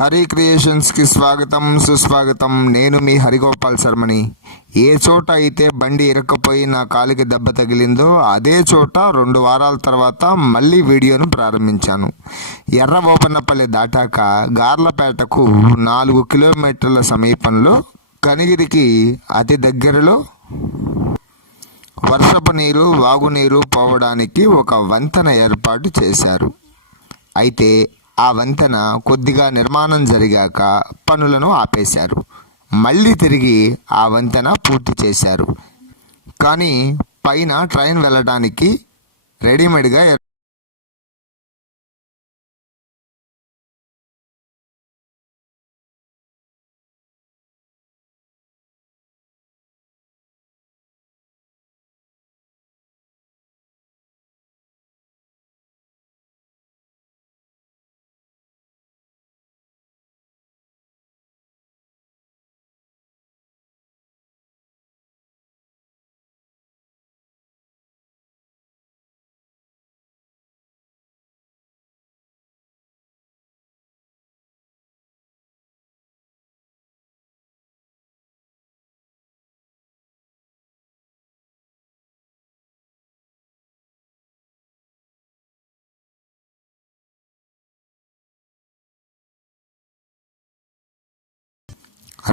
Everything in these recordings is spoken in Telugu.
హరి క్రియేషన్స్ కి స్వాగతం సుస్వాగతం. నేను మీ హరిగోపాల్ శర్మని. ఏ చోట అయితే బండి ఇరక్కపోయి నా కాలికి దెబ్బ తగిలిందో అదే చోట 2 వారాల తర్వాత మళ్ళీ వీడియోను ప్రారంభించాను. ఎర్రబోపన్నపల్లి దాటాక గార్లపేటకు 4 కిలోమీటర్ల సమీపంలో కనిగిరికి అతి దగ్గరలో వర్షపు నీరు వాగునీరు పోవడానికి ఒక వంతెన ఏర్పాటు చేశారు. అయితే ఆ వంతెన కొద్దిగా నిర్మాణం జరిగాక పనులను ఆపేశారు. మళ్ళీ తిరిగి ఆ వంతెన పూర్తి చేశారు. కానీ పైన ట్రైన్ వెళ్ళడానికి రెడీమేడ్గా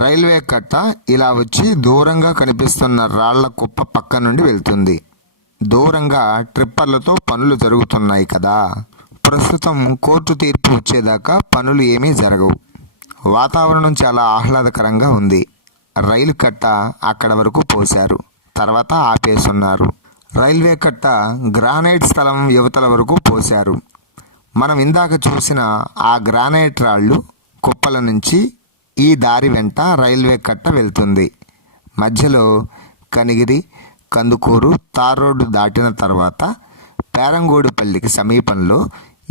రైల్వే కట్ట ఇలా వచ్చి దూరంగా కనిపిస్తున్న రాళ్ల కుప్ప పక్క నుండి వెళ్తుంది. దూరంగా ట్రిప్పర్లతో పనులు జరుగుతున్నాయి కదా. ప్రస్తుతం కోర్టు తీర్పు వచ్చేదాకా పనులు ఏమీ జరగవు. వాతావరణం చాలా ఆహ్లాదకరంగా ఉంది. రైలు కట్ట అక్కడ వరకు పోశారు, తర్వాత ఆపేసున్నారు. రైల్వే కట్ట గ్రానైట్ స్థలం యువతల వరకు పోశారు. మనం ఇందాక చూసిన ఆ గ్రానైట్ రాళ్ళు కుప్పల నుంచి ఈ దారి వెంట రైల్వే కట్ట వెళ్తుంది. మధ్యలో కనిగిరి కందుకూరు తార్ రోడ్డు దాటిన తర్వాత పేరంగోడిపల్లికి సమీపంలో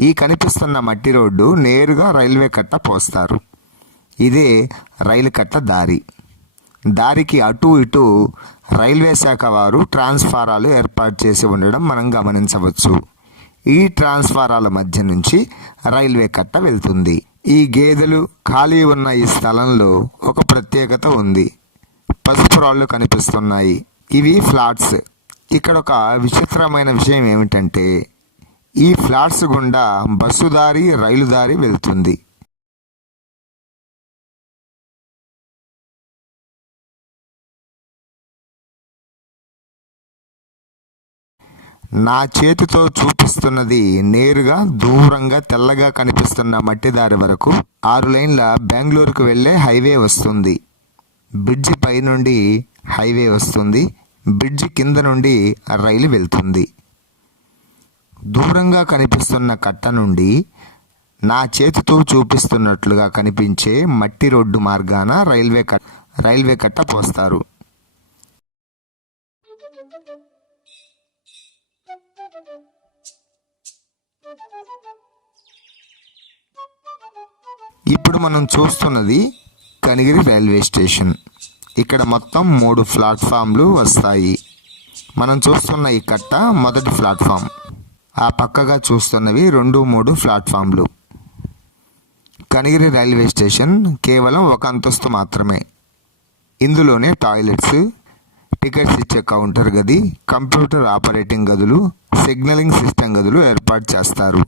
ఈ కనిపిస్తున్న మట్టి రోడ్డు నేరుగా రైల్వే కట్ట పోస్తారు. ఇదే రైలు కట్ట దారి. దారికి అటు ఇటు రైల్వే శాఖ వారు ట్రాన్స్ఫారాలు ఏర్పాటు చేసి ఉండడం మనం గమనించవచ్చు. ఈ ట్రాన్స్ఫారాల మధ్య నుంచి రైల్వే కట్ట వెళ్తుంది. ఈ గేదెలు ఖాళీ ఉన్న ఈ స్థలంలో ఒక ప్రత్యేకత ఉంది. పసుపు రాళ్ళు కనిపిస్తున్నాయి. ఇవి ఫ్లాట్స్. ఇక్కడ ఒక విచిత్రమైన విషయం ఏమిటంటే ఈ ఫ్లాట్స్ గుండా బస్సు దారి రైలు దారి వెళ్తుంది. నా చేతితో చూపిస్తున్నది నేరుగా దూరంగా తెల్లగా కనిపిస్తున్న మట్టిదారి వరకు 6 లైన్ల బెంగళూరుకు వెళ్ళే హైవే వస్తుంది. బ్రిడ్జి పై నుండి హైవే వస్తుంది. బ్రిడ్జి కింద నుండి రైలు వెళ్తుంది. దూరంగా కనిపిస్తున్న కట్ట నుండి నా చేతితో చూపిస్తున్నట్లుగా కనిపించే మట్టి రోడ్డు మార్గాన రైల్వే కట్ట పోస్తారు. ఇప్పుడు మనం చూస్తున్నది కనిగిరి రైల్వే స్టేషన్. ఇక్కడ మొత్తం 3 ప్లాట్ఫామ్లు వస్తాయి. మనం చూస్తున్న ఈ కట్ట మొదటి ప్లాట్ఫామ్. ఆ పక్కగా చూస్తున్నవి 2, 3 ప్లాట్ఫామ్లు. కనిగిరి రైల్వే స్టేషన్ కేవలం ఒక అంతస్తు మాత్రమే. ఇందులోనే టాయిలెట్స్, టికెట్స్ ఇచ్చే కౌంటర్ గది, కంప్యూటర్ ఆపరేటింగ్ గదులు, సిగ్నలింగ్ సిస్టమ్ గదులు ఏర్పాటు చేస్తారు.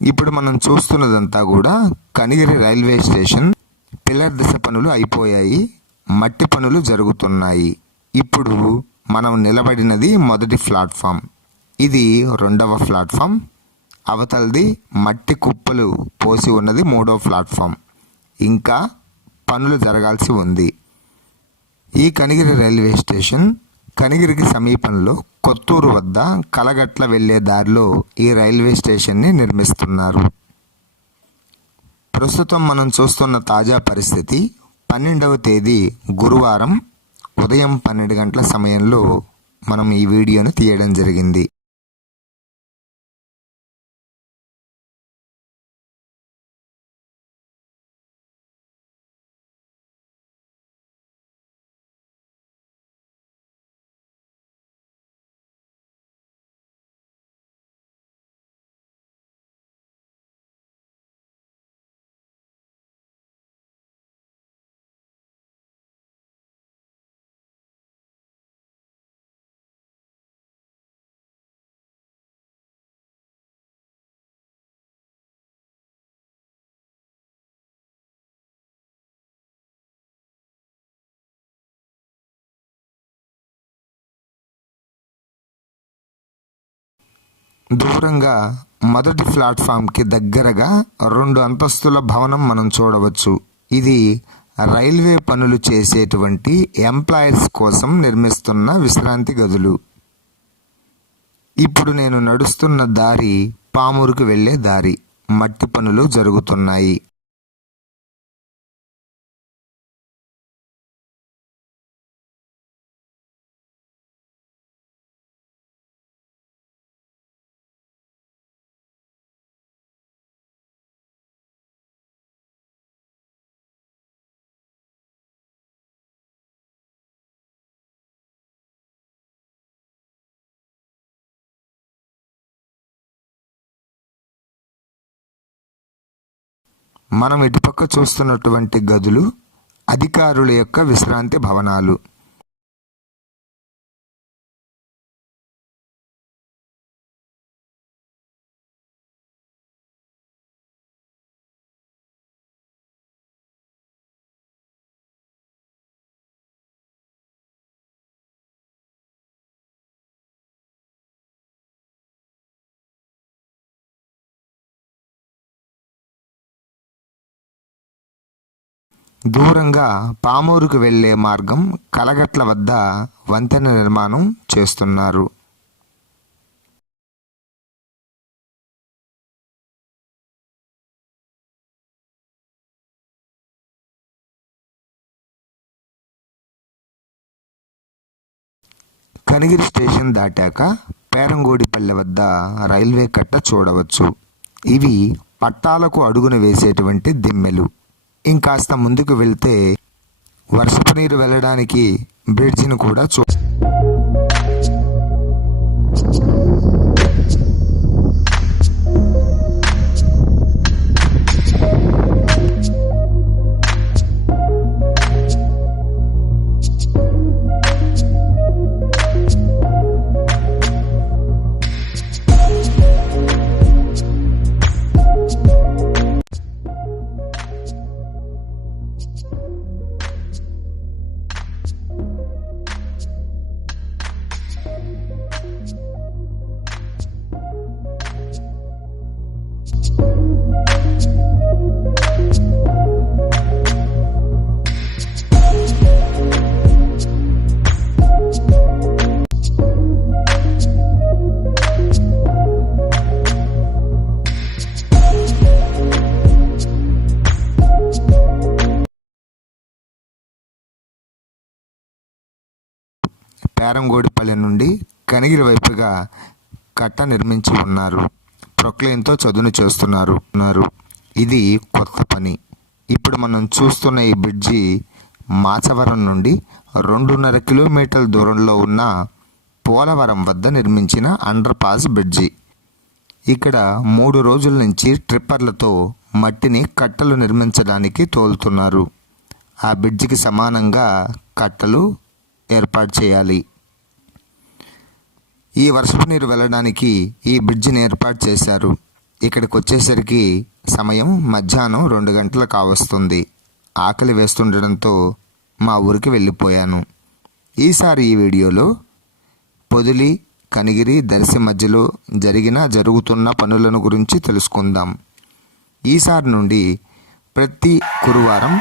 ఇప్పుడు మనం చూస్తున్నదంతా కూడా కనిగిరి రైల్వే స్టేషన్. పిల్లర్ దిశ పనులు అయిపోయాయి, మట్టి పనులు జరుగుతున్నాయి. ఇప్పుడు మనం నిలబడినది మొదటి ప్లాట్ఫామ్. ఇది 2వ ప్లాట్ఫామ్. అవతలది మట్టి కుప్పలు పోసి ఉన్నది 3వ ప్లాట్ఫామ్. ఇంకా పనులు జరగాల్సి ఉంది. ఈ కనిగిరి రైల్వే స్టేషన్ కనిగిరికి సమీపంలో కొత్తూరు వద్ద కలగట్ల వెళ్లే దారిలో ఈ రైల్వే స్టేషన్ని నిర్మిస్తున్నారు. ప్రస్తుతం మనం చూస్తున్న తాజా పరిస్థితి 12వ తేదీ గురువారం ఉదయం 12 గంటల సమయంలో మనం ఈ వీడియోను తీయడం జరిగింది. దూరంగా మొదటి ప్లాట్ఫామ్కి దగ్గరగా 2 అంతస్తుల భవనం మనం చూడవచ్చు. ఇది రైల్వే పనులు చేసేటువంటి ఎంప్లాయీస్ కోసం నిర్మిస్తున్న విశ్రాంతి గదులు. ఇప్పుడు నేను నడుస్తున్న దారి పామూరుకు వెళ్ళే దారి. మట్టి పనులు జరుగుతున్నాయి. మనం ఇటుపక్క చూస్తున్నటువంటి గదులు అధికారుల యొక్క విశ్రాంతి భవనాలు. దూరంగా పామూరుకు వెళ్లే మార్గం కలగట్ల వద్ద వంతెన నిర్మాణం చేస్తున్నారు. కనిగిరి స్టేషన్ దాటాక పేరంగోడిపల్లె వద్ద రైల్వే కట్ట చూడవచ్చు. ఇవి పట్టాలకు అడుగున వేసేటువంటి దిమ్మెలు. ఇంకాస్త ముందుకు వెళ్తే వర్షపు నీరు వెళ్ళడానికి బ్రిడ్జిని కూడా పేరంగోడిపల్లె నుండి కనిగిరి వైపుగా కట్ట నిర్మించి ఉన్నారు. ప్రొక్లైన్తో చదును చేస్తున్నారు. ఇది కొత్త పని. ఇప్పుడు మనం చూస్తున్న ఈ బ్రిడ్జి మాచవరం నుండి 2.5 కిలోమీటర్ల దూరంలో ఉన్న పోలవరం వద్ద నిర్మించిన అండర్ పాస్ బ్రిడ్జి. ఇక్కడ 3 రోజుల నుంచి ట్రిప్పర్లతో మట్టిని కట్టలు నిర్మించడానికి తోలుతున్నారు. ఆ బ్రిడ్జికి సమానంగా కట్టలు ఏర్పాటు చేయాలి. ఈ వర్షపు నీరు వెళ్ళడానికి ఈ బ్రిడ్జిని ఏర్పాటు చేశారు. ఇక్కడికి వచ్చేసరికి సమయం మధ్యాహ్నం 2 గంటలు కావస్తుంది. ఆకలి వేస్తుండడంతో మా ఊరికి వెళ్ళిపోయాను. ఈసారి ఈ వీడియోలో పొదిలి, కనిగిరి, దర్శి మధ్యలో జరుగుతున్న పనులను గురించి తెలుసుకుందాం. ఈసారి నుండి ప్రతి గురువారం